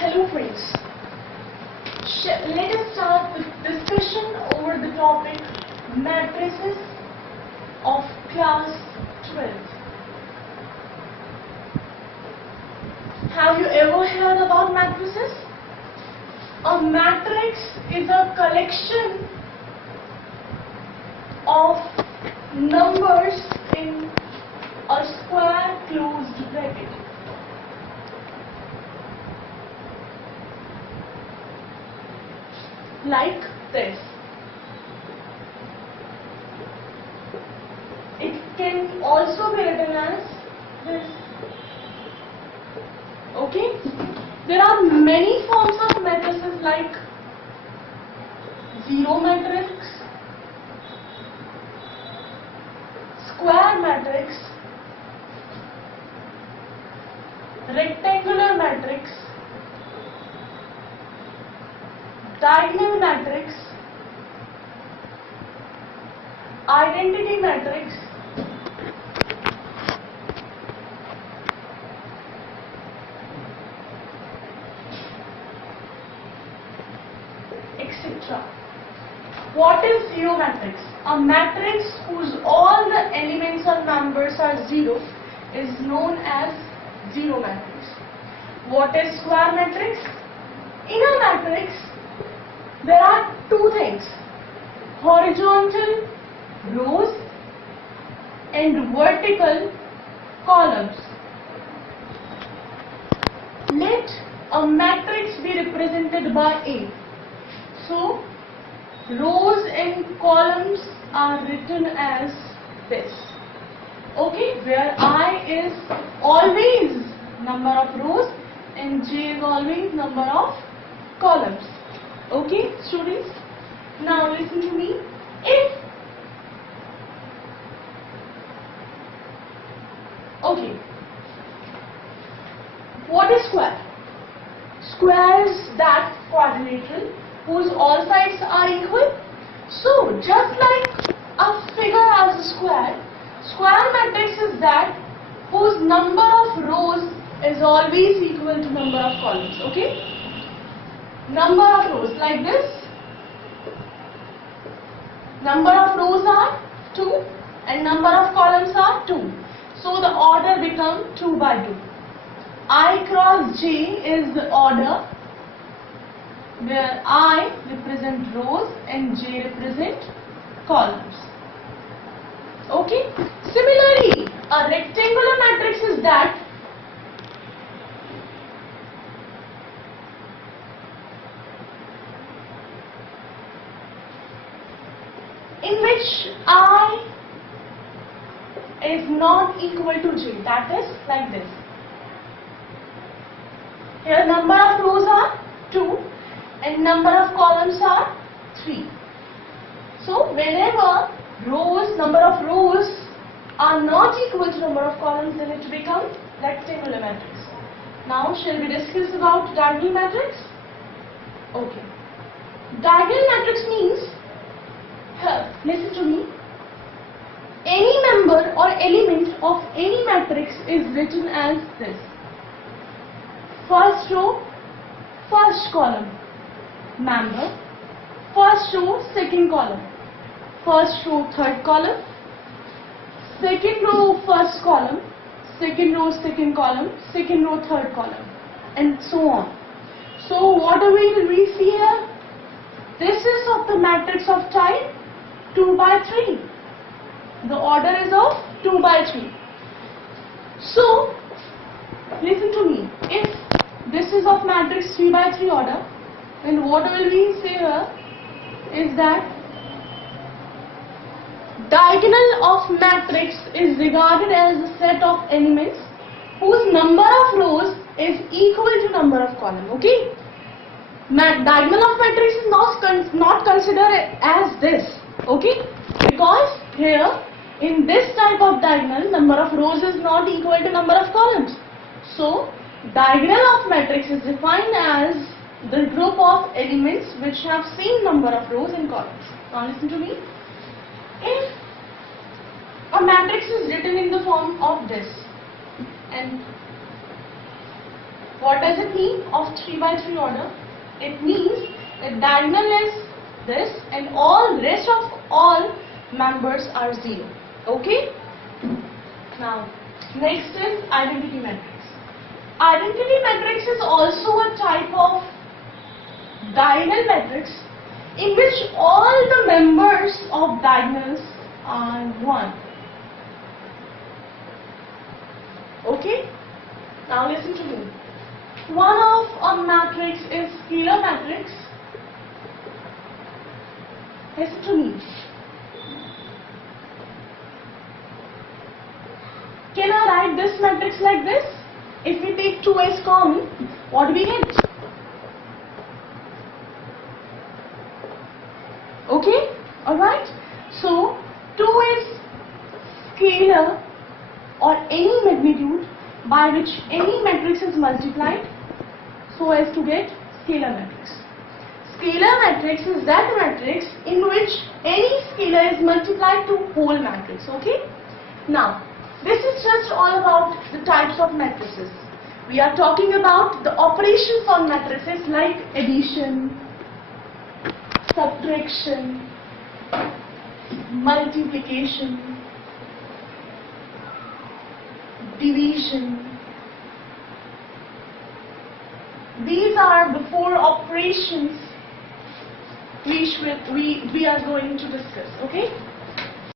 Hello friends, let us start with discussion over the topic matrices of class 12th. Have you ever heard about matrices? A matrix is a collection of numbers in a square closed bracket. Like this. It can also be written as this. Okay? There are many forms of matrices like zero matrix, square matrix, rectangular matrix, diagonal matrix, identity matrix, etc. What is zero matrix? A matrix whose all the elements or numbers are zero is known as zero matrix. What is square matrix? In a matrix, there are two things: horizontal rows and vertical columns. Let a matrix be represented by A. So, rows and columns are written as this. Okay, where I is always number of rows and J is always number of columns. Okay, students? Now listen to me. What is square? Square is that quadrilateral whose all sides are equal. So, just like a figure as a square, square matrix is that whose number of rows is always equal to number of columns. Okay? Number of rows like this. Number of rows are 2 and number of columns are 2. So the order becomes 2 by 2. I cross J is the order where I represent rows and J represent columns. Okay? Similarly, a rectangular matrix is that in which I is not equal to J. That is like this. Here number of rows are 2 and number of columns are 3. So whenever number of rows are not equal to number of columns, then it becomes rectangular matrix. Now shall we discuss about diagonal matrix? Okay. Diagonal matrix means, here, listen to me. Any member or element of any matrix is written as this. First row, first column. Member, first row, second column. First row, third column. Second row, first column. Second row, second column. Second row, third column. And so on. So what do we see here? This is of the matrix of type 2 by 3. The order is of 2 by 3. So, listen to me. If this is of matrix 3 by 3 order, then what will we say here is that diagonal of matrix is regarded as a set of elements whose number of rows is equal to number of columns. Okay? Diagonal of matrix is not considered as this. Okay? Because here in this type of diagonal, number of rows is not equal to number of columns. So, diagonal of matrix is defined as the group of elements which have same number of rows and columns. Now listen to me. If a matrix is written in the form of this, and What does it mean of 3 by 3 order? It means that diagonal is this and all rest of all members are 0. Okay? Now, next is identity matrix. Identity matrix is also a type of diagonal matrix in which all the members of diagonals are 1. Okay? Now listen to me. One of a matrix is scalar matrix. Listen to me. Can I write this matrix like this? If we take 2s common, what do we get? Okay? Alright? So, 2 is scalar or any magnitude by which any matrix is multiplied so as to get scalar matrix. Scalar matrix is that matrix in which any scalar is multiplied to whole matrix. Okay? Now, this is just all about the types of matrices. We are talking about the operations on matrices like addition, subtraction, multiplication, division. These are the 4 operations we are going to discuss. Okay?